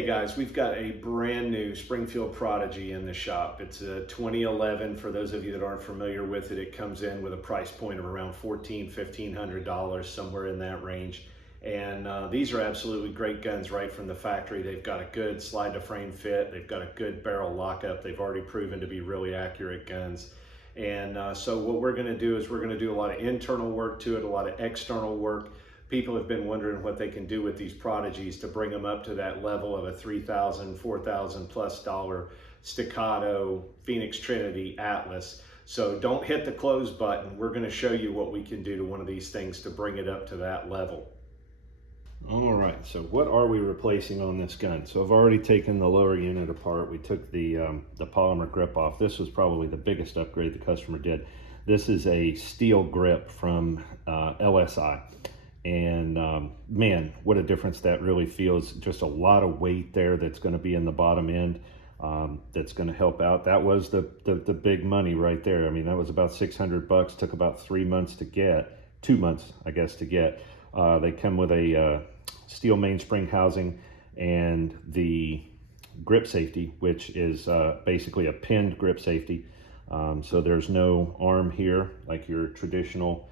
Hey guys, we've got a brand new Springfield Prodigy in the shop. It's a 2011. For those of you that aren't familiar with it, it comes in with a price point of around $1,500, somewhere in that range. And these are absolutely great guns right from the factory. They've got a good slide to frame fit. They've got a good barrel lockup. They've already proven to be really accurate guns. And so what we're gonna do is we're gonna do a lot of internal work to it, a lot of external work. People have been wondering what they can do with these Prodigies to bring them up to that level of a $3,000, $4,000 plus staccato Phoenix Trinity Atlas. So don't hit the close button. We're going to show you what we can do to one of these things to bring it up to that level. All right, so what are we replacing on this gun? So I've already taken the lower unit apart. We took the polymer grip off. This was probably the biggest upgrade the customer did. This is a steel grip from LSI. And man, what a difference that really feels. Just a lot of weight there that's going to be in the bottom end, that's going to help out. That was the big money right there. I mean, that was about 600 bucks. Took about 3 months to get, 2 months I guess to get. They come with a steel mainspring housing and the grip safety, which is basically a pinned grip safety. So there's no arm here like your traditional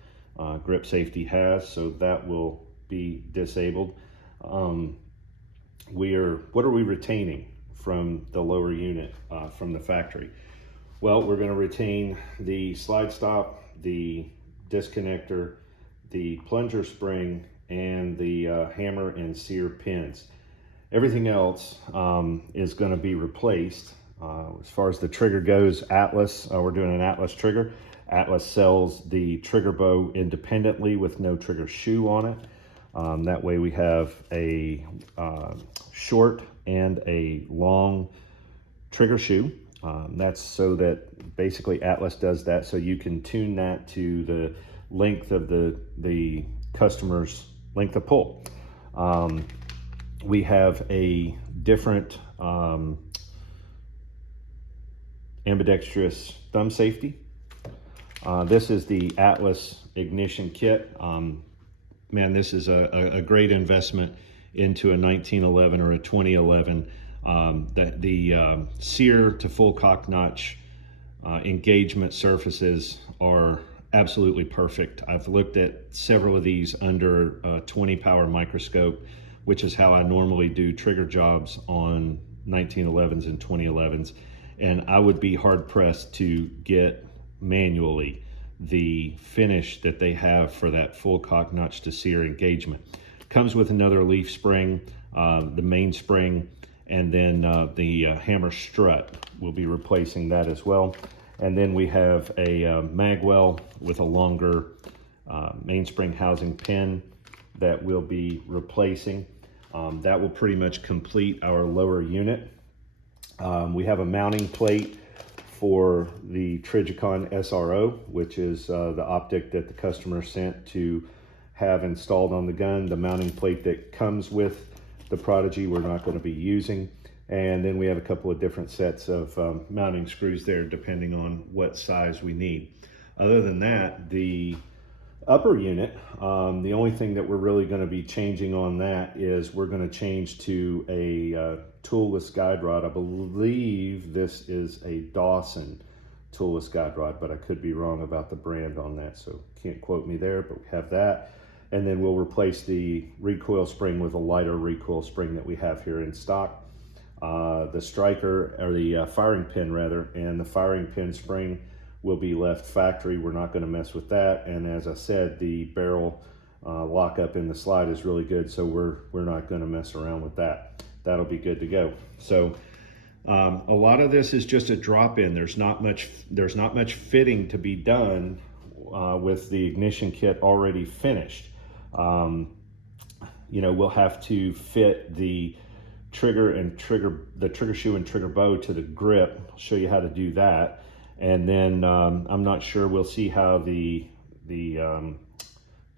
grip safety has, so that will be disabled. What are we retaining from the lower unit from the factory? Well, we're going to retain the slide stop, the disconnector, the plunger spring, and the hammer and sear pins. Everything else is going to be replaced. As far as the trigger goes, Atlas, we're doing an Atlas trigger. Atlas sells the trigger bow independently with no trigger shoe on it. That way we have a short and a long trigger shoe. That's so that basically Atlas does that so you can tune that to the length of the customer's length of pull. We have a different ambidextrous thumb safety. This is the Atlas ignition kit. Man, this is a great investment into a 1911 or a 2011. The sear to full cock notch engagement surfaces are absolutely perfect. I've looked at several of these under a 20 power microscope, which is how I normally do trigger jobs on 1911s and 2011s. And I would be hard pressed to get manually the finish that they have for that full cock notch to sear engagement. Comes with another leaf spring, the mainspring, and then the hammer strut. We'll be replacing that as well. And then we have a magwell with a longer mainspring housing pin that we'll be replacing. That will pretty much complete our lower unit. We have a mounting plate for the Trigicon SRO, which is the optic that the customer sent to have installed on the gun. The mounting plate that comes with the Prodigy we're not going to be using. And then we have a couple of different sets of mounting screws there depending on what size we need. Other than that, the upper unit, the only thing that we're really going to be changing on that is we're going to change to a toolless guide rod. I believe this is a Dawson toolless guide rod, but I could be wrong about the brand on that, so can't quote me there, but we have that. And then we'll replace the recoil spring with a lighter recoil spring that we have here in stock. The striker, or the firing pin rather, and the firing pin spring will be left factory. We're not going to mess with that. And as I said, the barrel lockup in the slide is really good, so we're not going to mess around with that. That'll be good to go. So a lot of this is just a drop in. There's not much fitting to be done with the ignition kit already finished. You know, we'll have to fit the trigger shoe and trigger bow to the grip. I'll show you how to do that. And then I'm not sure, we'll see how the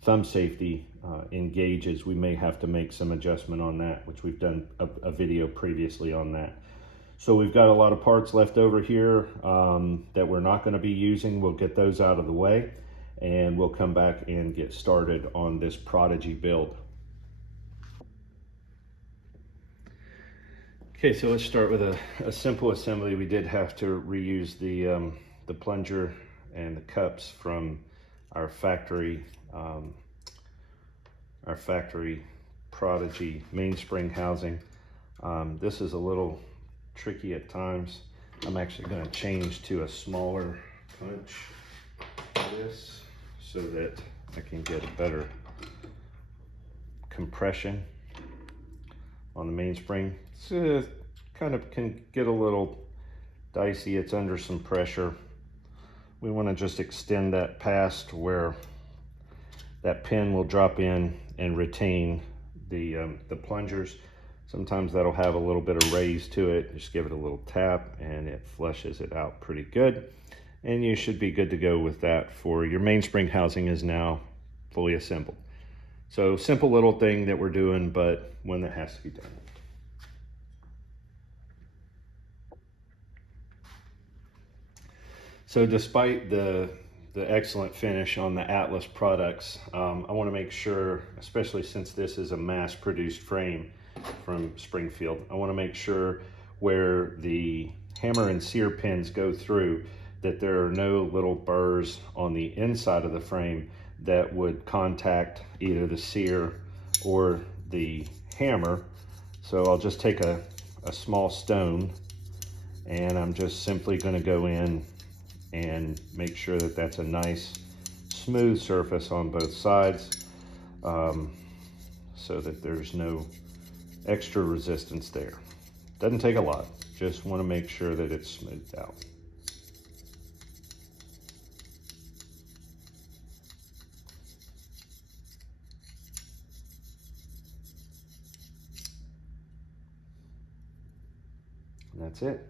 thumb safety engages. We may have to make some adjustment on that, which we've done a video previously on that. So we've got a lot of parts left over here that we're not going to be using. We'll get those out of the way and we'll come back and get started on this Prodigy build. Okay, so let's start with a simple assembly. We did have to reuse the plunger and the cups from our factory Prodigy mainspring housing. This is a little tricky at times. I'm actually going to change to a smaller punch for this so that I can get a better compression on the mainspring. It's kind of can get a little dicey. It's under some pressure. We want to just extend that past where that pin will drop in and retain the plungers. Sometimes that'll have a little bit of raise to it. Just give it a little tap and it flushes it out pretty good. And you should be good to go with that for your mainspring housing is now fully assembled. So simple little thing that we're doing, but one that has to be done. So despite the excellent finish on the Atlas products, I want to make sure, especially since this is a mass-produced frame from Springfield, I want to make sure where the hammer and sear pins go through that there are no little burrs on the inside of the frame that would contact either the sear or the hammer. So I'll just take a small stone and I'm just simply going to go in and make sure that that's a nice smooth surface on both sides, so that there's no extra resistance there. Doesn't take a lot, just want to make sure that it's smoothed out. And that's it.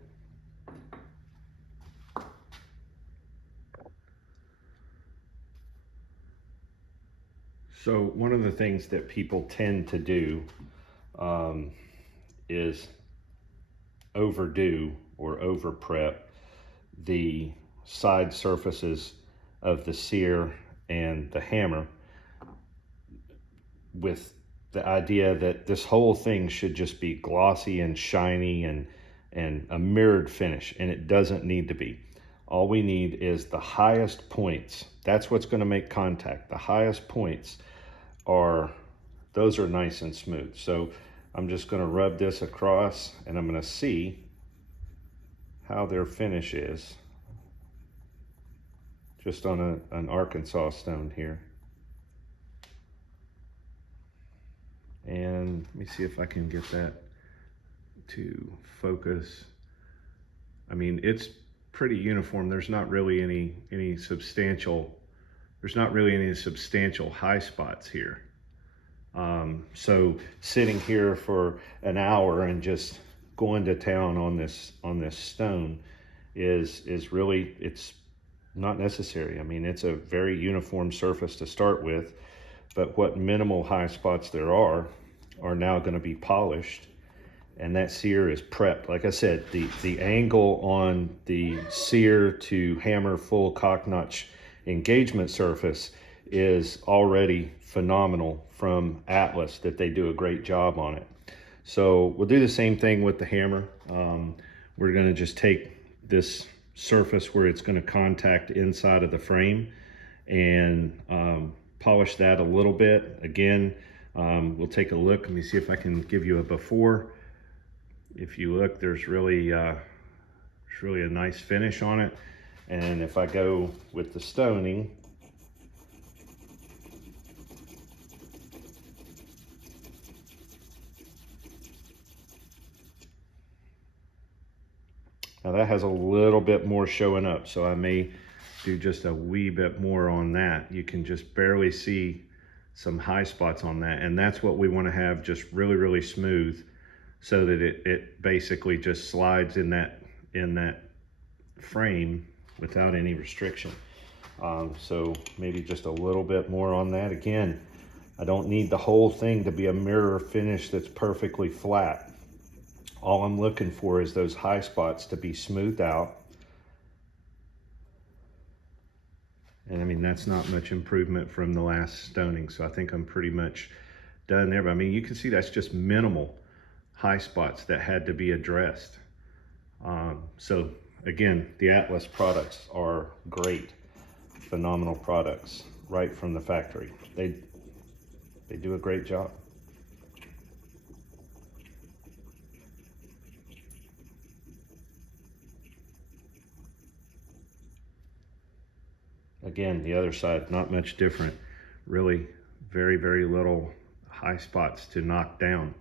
So one of the things that people tend to do is overdo or over prep the side surfaces of the sear and the hammer with the idea that this whole thing should just be glossy and shiny and a mirrored finish, and it doesn't need to be. All we need is the highest points. That's what's going to make contact. The highest points those are nice and smooth. So I'm just going to rub this across and I'm going to see how their finish is just on an Arkansas stone here. And let me see if I can get that to focus. I mean, it's pretty uniform. There's not really any substantial high spots here. So sitting here for an hour and just going to town on this stone is really, it's not necessary. I mean, it's a very uniform surface to start with, but what minimal high spots there are now going to be polished, and that sear is prepped. Like I said, the angle on the sear to hammer full cock notch engagement surface is already phenomenal from Atlas, that they do a great job on it. So we'll do the same thing with the hammer. We're going to just take this surface where it's going to contact inside of the frame and polish that a little bit. Again, we'll take a look. Let me see if I can give you a before. If you look, there's really a nice finish on it. And if I go with the stoning, now that has a little bit more showing up, so I may do just a wee bit more on that. You can just barely see some high spots on that, and that's what we want to have just really, really smooth, so that it basically just slides in that frame without any restriction. So maybe just a little bit more on that. Again, I don't need the whole thing to be a mirror finish that's perfectly flat. All I'm looking for is those high spots to be smoothed out. And I mean, that's not much improvement from the last stoning, so I think I'm pretty much done there. But I mean, you can see that's just minimal high spots that had to be addressed. So again, the Atlas products are great, phenomenal products right from the factory. They do a great job. Again, the other side, not much different. Really very, very little high spots to knock down.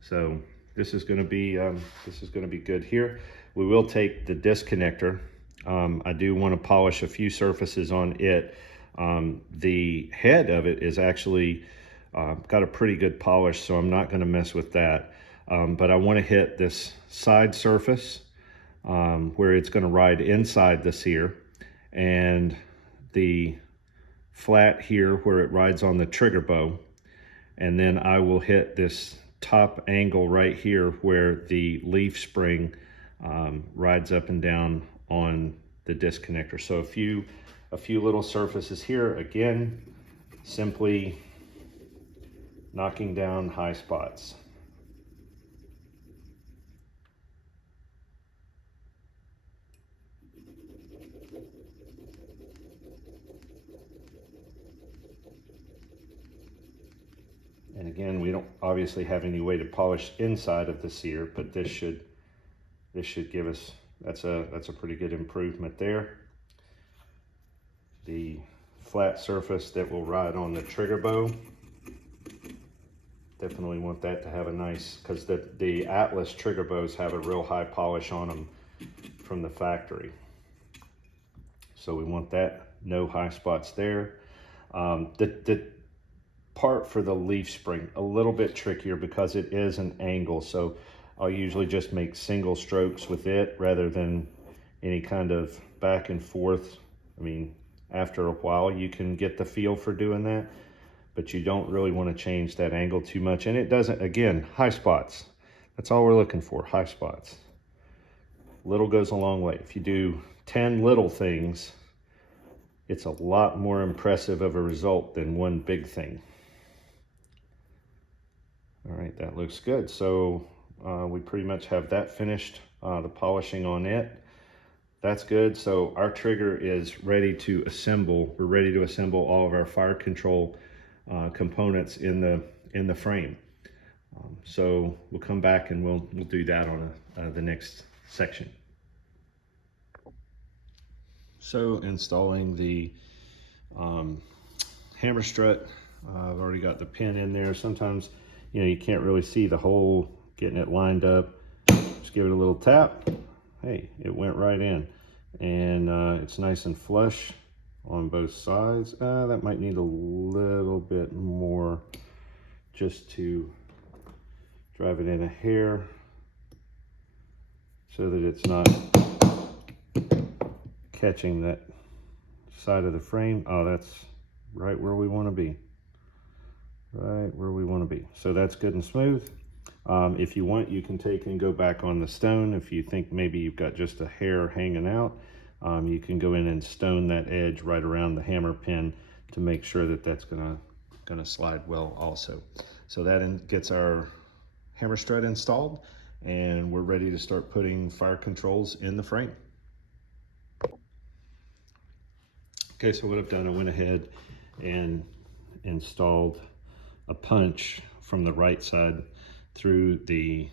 So this is going to be good here. We will take the disconnector. I do want to polish a few surfaces on it. The head of it is actually got a pretty good polish, so I'm not going to mess with that. But I want to hit this side surface where it's going to ride inside the sear, and the flat here where it rides on the trigger bow, and then I will hit this top angle right here where the leaf spring rides up and down on the disconnector. So a few little surfaces here, again, simply knocking down high spots. And again, we don't obviously have any way to polish inside of the sear, but this should give us, that's a pretty good improvement there. The flat surface that will ride on the trigger bow, definitely want that to have a nice, because the Atlas trigger bows have a real high polish on them from the factory. So we want that, no high spots there. The part for the leaf spring, a little bit trickier because it is an angle, so I'll usually just make single strokes with it rather than any kind of back and forth. I mean, after a while you can get the feel for doing that, but you don't really want to change that angle too much. And it doesn't, again, high spots, that's all we're looking for, high spots. Little goes a long way. If you do 10 little things, it's a lot more impressive of a result than one big thing. All right, that looks good. So we pretty much have that finished, the polishing on it. That's good. So our trigger is ready to assemble. We're ready to assemble all of our fire control components in the frame. So we'll come back and we'll do that on the next section. So installing the hammer strut, I've already got the pin in there. Sometimes, you know, you can't really see the hole, getting it lined up. Just give it a little tap. Hey, it went right in. And it's nice and flush on both sides. That might need a little bit more just to drive it in a hair so that it's not catching that side of the frame. Oh, that's right where we want to be. Right where we want to be. So that's good and smooth. If you want, you can take and go back on the stone. If you think maybe you've got just a hair hanging out, you can go in and stone that edge right around the hammer pin to make sure that that's gonna slide well also. So that gets our hammer strut installed, and we're ready to start putting fire controls in the frame. Okay, so what I've done, I went ahead and installed a punch from the right side through the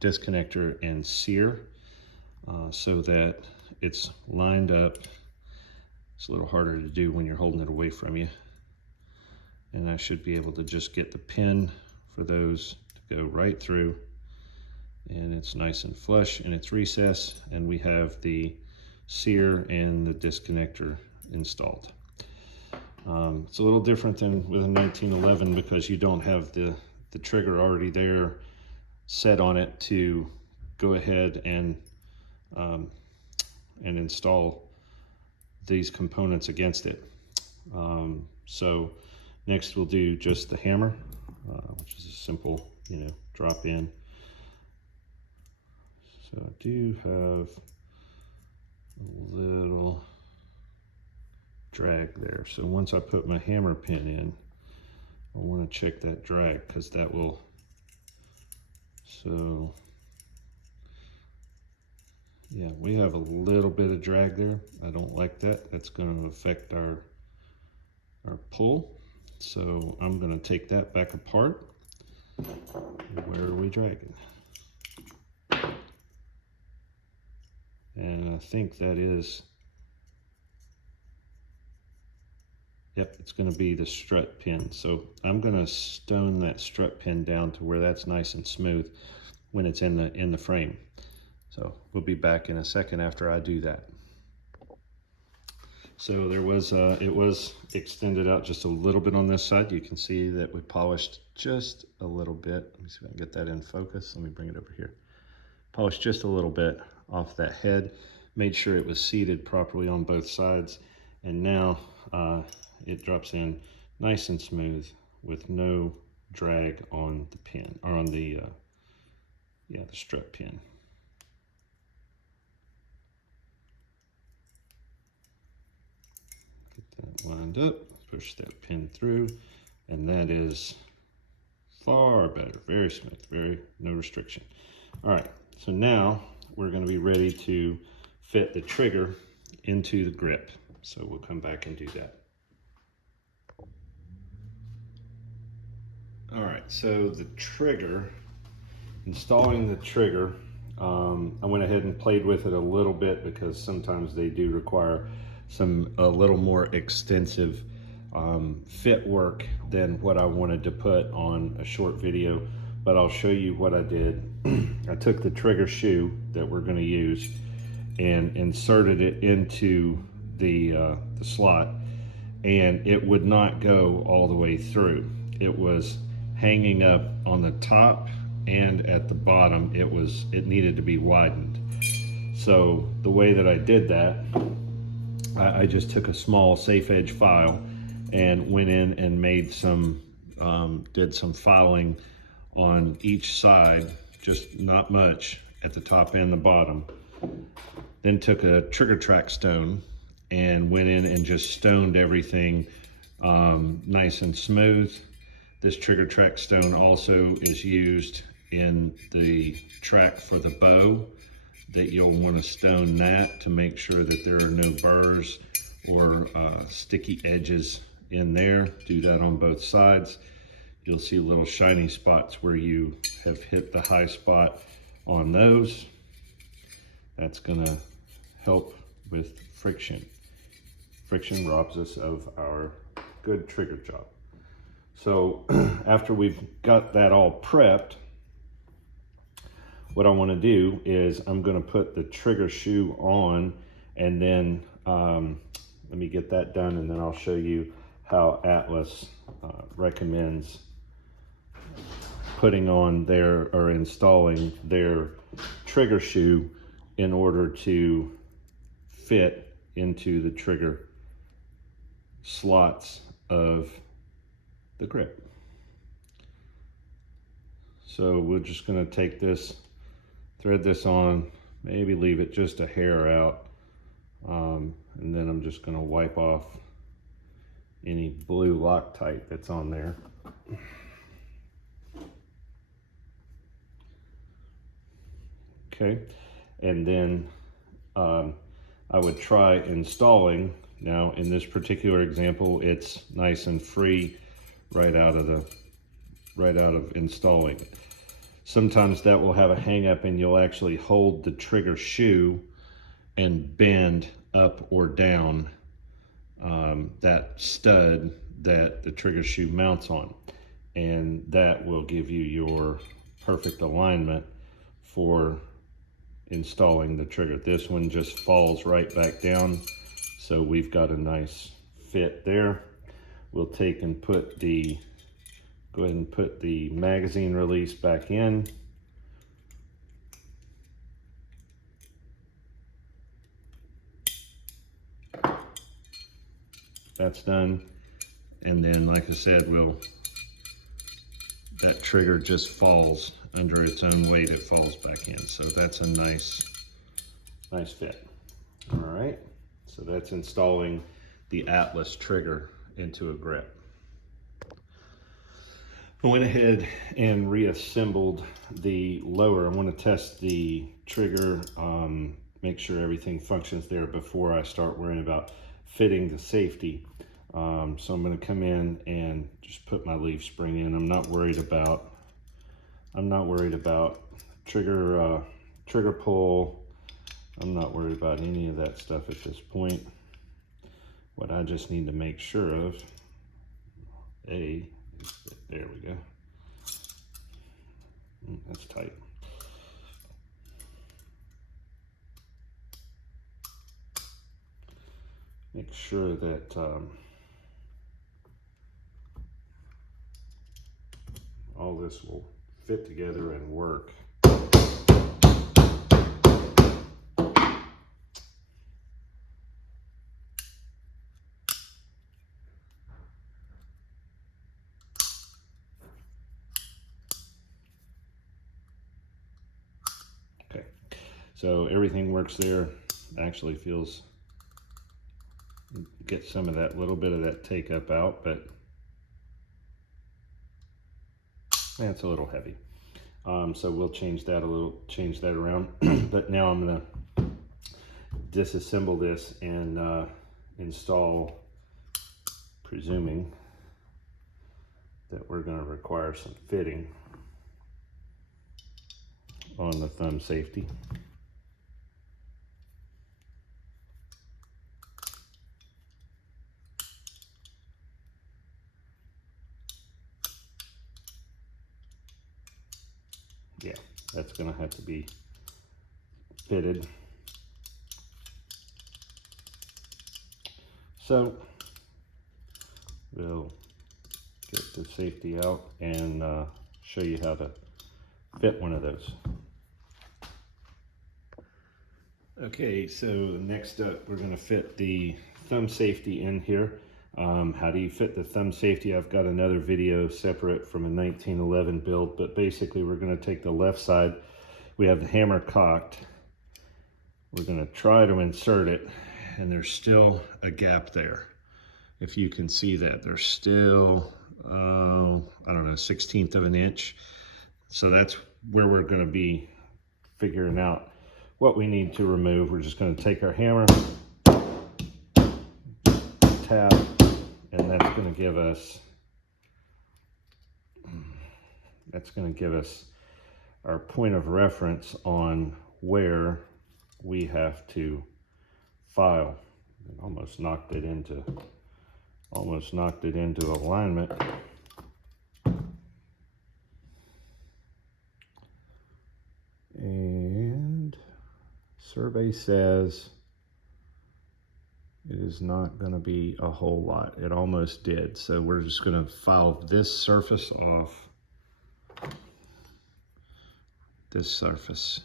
disconnector and sear so that it's lined up. It's a little harder to do when you're holding it away from you. And I should be able to just get the pin for those to go right through. And it's nice and flush in its recess, and we have the sear and the disconnector installed. It's a little different than with a 1911 because you don't have the trigger already there set on it to go ahead and install these components against it. So next we'll do just the hammer, which is a simple, drop in. So I do have a little drag there. So once I put my hammer pin in, I want to check that drag because that will So yeah, we have a little bit of drag there. I don't like that. That's going to affect our pull. So I'm going to take that back apart. Where are we dragging? And I think that is, yep, it's going to be the strut pin. So I'm going to stone that strut pin down to where that's nice and smooth when it's in the frame. So we'll be back in a second after I do that. So there was, it was extended out just a little bit on this side. You can see that we polished just a little bit. Let me see if I can get that in focus. Let me bring it over here. Polished just a little bit off that head. Made sure it was seated properly on both sides. And now it drops in nice and smooth with no drag on the pin, or on the, the strut pin. Get that lined up, push that pin through, and that is far better, very smooth, no restriction. All right, so now we're going to be ready to fit the trigger into the grip. So we'll come back and do that. All right, so the trigger, installing the trigger, I went ahead and played with it a little bit because sometimes they do require a little more extensive fit work than what I wanted to put on a short video, but I'll show you what I did. I took the trigger shoe that we're going to use and inserted it into the slot, and it would not go all the way through. It was hanging up on the top and at the bottom. It needed to be widened. So the way that I did that, I just took a small safe edge file and went in and made some, did some filing on each side, just not much at the top and the bottom. Then took a trigger track stone and went in and just stoned everything nice and smooth. This trigger track stone also is used in the track for the bow, that you'll want to stone that to make sure that there are no burrs or sticky edges in there. Do that on both sides. You'll see little shiny spots where you have hit the high spot on those. That's gonna help with friction. Friction robs us of our good trigger job. So after we've got that all prepped, what I want to do is I'm going to put the trigger shoe on, and then let me get that done, and then I'll show you how Atlas recommends putting on or installing their trigger shoe in order to fit into the trigger slots of the grip. So we're just going to take this, thread this on, maybe leave it just a hair out, and then I'm just going to wipe off any blue Loctite that's on there. Okay, and then I would try installing. Now in this particular example, it's nice and free right out of installing. Sometimes that will have a hang up and you'll actually hold the trigger shoe and bend up or down that stud that the trigger shoe mounts on, and that will give you your perfect alignment for installing the trigger. This one just falls right back down, so we've got a nice fit there. We'll take and go ahead and put the magazine release back in. That's done. And then, like I said, that trigger just falls under its own weight. It falls back in. So that's a nice fit. All right. So that's installing the Atlas trigger into a grip. I went ahead and reassembled the lower. I want to test the trigger, make sure everything functions there before I start worrying about fitting the safety. So I'm going to come in and just put my leaf spring in. I'm not worried about trigger pull. I'm not worried about any of that stuff at this point. What I just need to make sure of, there we go. That's tight. Make sure that all this will fit together and work. Okay, so everything works there. Actually feels, get some of that, little bit of that take up out, but it's a little heavy. So we'll change that around. But now I'm gonna disassemble this and install, presuming that we're gonna require some fitting on the thumb safety. Yeah, that's gonna have to be fitted. So we'll get the safety out and show you how to fit one of those. Okay, so next up we're gonna fit the thumb safety in here. How do you fit the thumb safety? I've got another video separate from a 1911 build, but basically we're going to take the left side. We have the hammer cocked. We're going to try to insert it, and there's still a gap there. If you can see that, there's still, I don't know, 1/16 of an inch. So that's where we're going to be figuring out what we need to remove. We're just going to take our hammer, tap, and that's going to give us our point of reference on where we have to file. Almost knocked it into alignment. And survey says it is not going to be a whole lot. It almost did. So we're just going to file this surface off. This surface.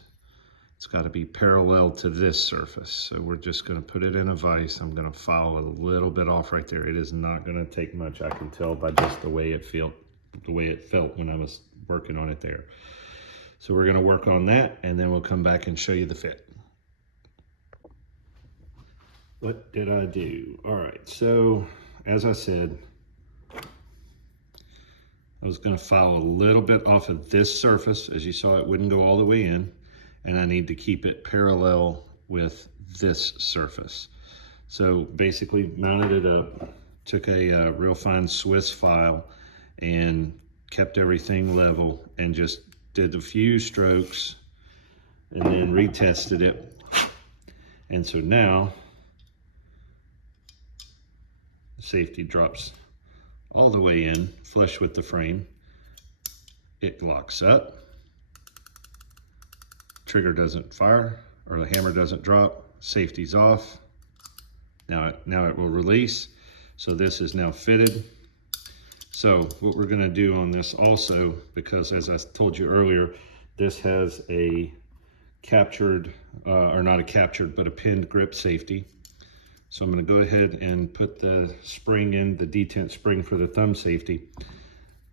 It's got to be parallel to this surface. So we're just going to put it in a vise. I'm going to file a little bit off right there. It is not going to take much. I can tell by just the way it felt when I was working on it there. So we're going to work on that, and then we'll come back and show you the fit. What did I do? All right, so as I said, I was going to file a little bit off of this surface. As you saw, it wouldn't go all the way in, and I need to keep it parallel with this surface. So basically mounted it up, took a real fine Swiss file and kept everything level and just did a few strokes and then retested it. And so now the safety drops all the way in, flush with the frame. It locks up. Trigger doesn't fire, or the hammer doesn't drop. Safety's off. Now it will release. So this is now fitted. So what we're going to do on this also, because as I told you earlier, this has a captured, or not a captured, but a pinned grip safety. So I'm going to go ahead and put the spring in, the detent spring for the thumb safety.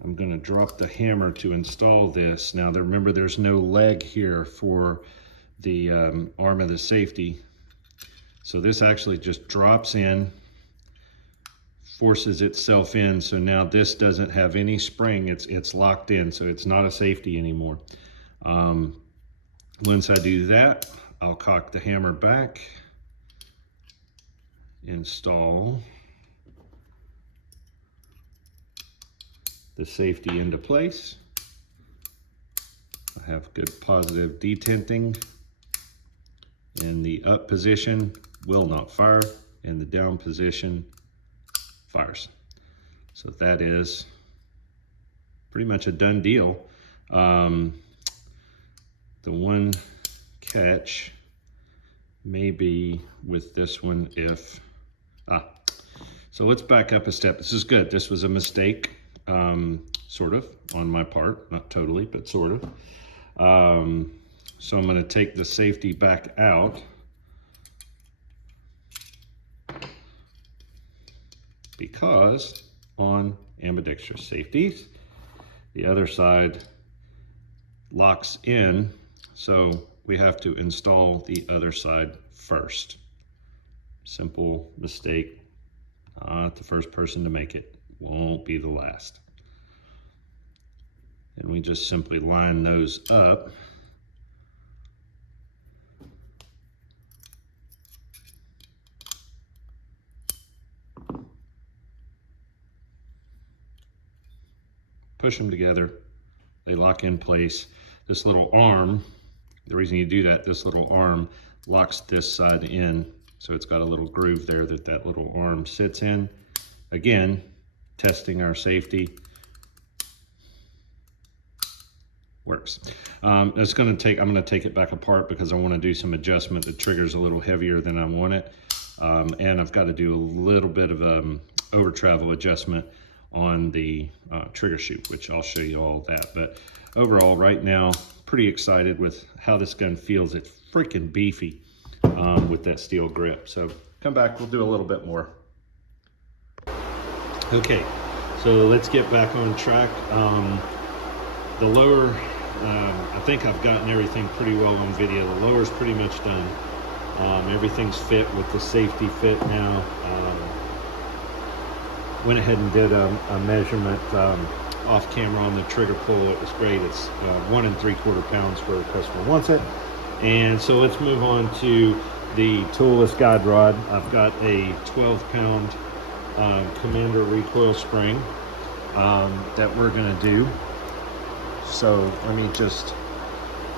I'm going to drop the hammer to install this. Now remember, there's no leg here for the arm of the safety. So this actually just drops in forces itself in. So now this doesn't have any spring. It's locked in, so it's not a safety anymore. Once I do that, I'll cock the hammer back, install the safety into place. I have good positive detenting. In the up position, will not fire. In the down position, fires. So that is pretty much a done deal. The one catch may be with this one if, so let's back up a step. This is good. This was a mistake, sort of, on my part. Not totally, but sort of. So I'm going to take the safety back out. Because on ambidextrous safeties, the other side locks in, so we have to install the other side first. Simple mistake. Not the first person to make it. Won't be the last. And we just simply line those up. Push them together, they lock in place. This little arm, the reason you do that, this little arm locks this side in, so it's got a little groove there that little arm sits in. Again, testing our safety. Works. I'm going to take it back apart because I want to do some adjustment. The trigger's a little heavier than I want it, and I've got to do a little bit of over travel adjustment on the trigger shoe, which I'll show you all that. But overall, right now, pretty excited with how this gun feels. It's freaking beefy with that steel grip. So come back, we'll do a little bit more. Okay, so let's get back on track. The lower, I think I've gotten everything pretty well on video. The lower's pretty much done. Everything's fit with the safety fit now. Went ahead and did a measurement off camera on the trigger pull. It was great. It's 1 3/4 pounds for a customer wants it. And so let's move on to the toolless guide rod. I've got a 12-pound Commander recoil spring that we're going to do. So let me just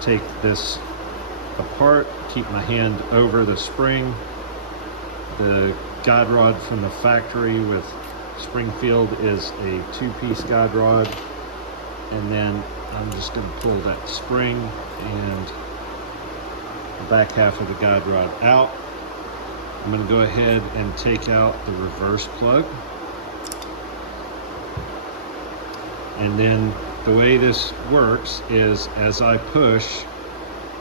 take this apart, keep my hand over the spring. The guide rod from the factory with Springfield is a 2-piece guide rod, and then I'm just going to pull that spring and the back half of the guide rod out. I'm going to go ahead and take out the reverse plug, and then the way this works is as I push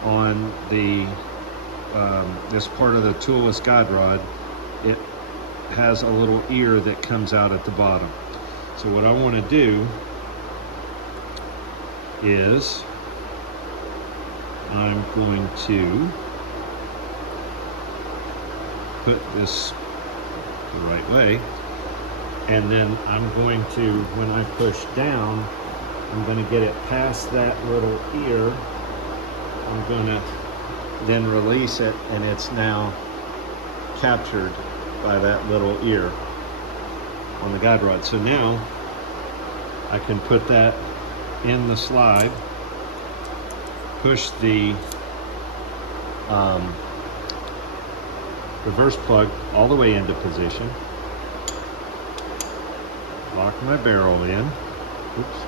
on the this part of the toolless guide rod, it has a little ear that comes out at the bottom. So what I want to do is I'm going to put this the right way, and then I'm going to, when I push down, I'm going to get it past that little ear. I'm going to then release it, and it's now captured by that little ear on the guide rod. So now I can put that in the slide, push the reverse plug all the way into position, lock my barrel in. Oops.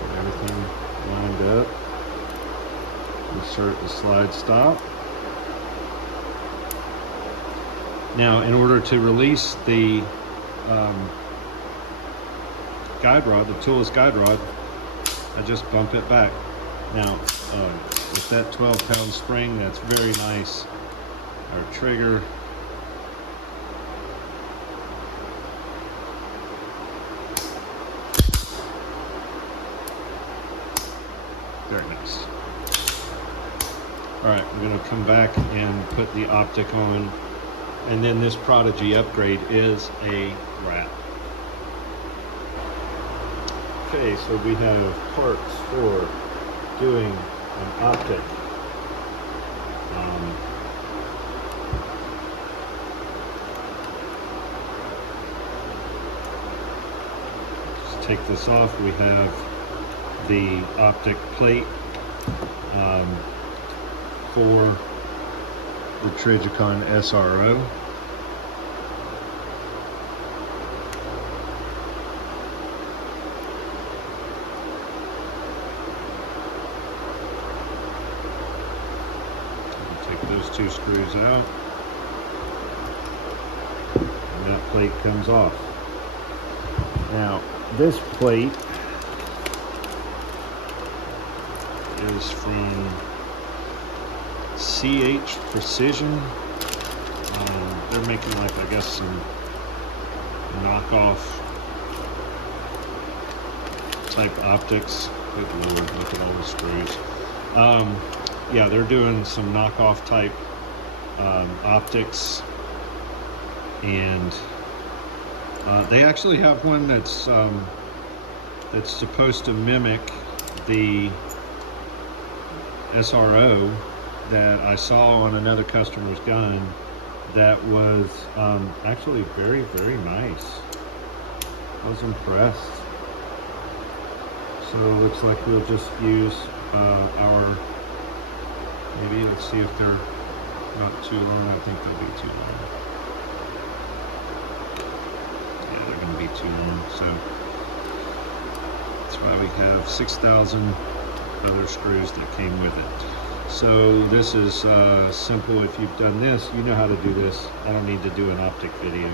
Get everything lined up. Insert the slide stop. Now, in order to release the guide rod, the toolless guide rod, I just bump it back. Now, with that 12-pound spring, that's very nice. Our trigger. Very nice. All right, we're gonna come back and put the optic on, and then this Prodigy upgrade is a wrap. Okay, so we have parts for doing an optic. Just take this off. We have the optic plate for the Trigicon SRO. Take those two screws out, and that plate comes off. Now, this plate is from CH Precision. They're making, like, I guess some knockoff type optics. Good Lord, look at all the screws. Yeah, they're doing some knockoff type optics, and they actually have one that's supposed to mimic the SRO that I saw on another customer's gun. That was actually very, very nice. I was impressed. So it looks like we'll just use our, maybe let's see if they're not too long. I think they'll be too long. Yeah, they're going to be too long. So that's why we have 6,000 other screws that came with it. So this is simple. If you've done this, you know how to do this. I don't need to do an optic video.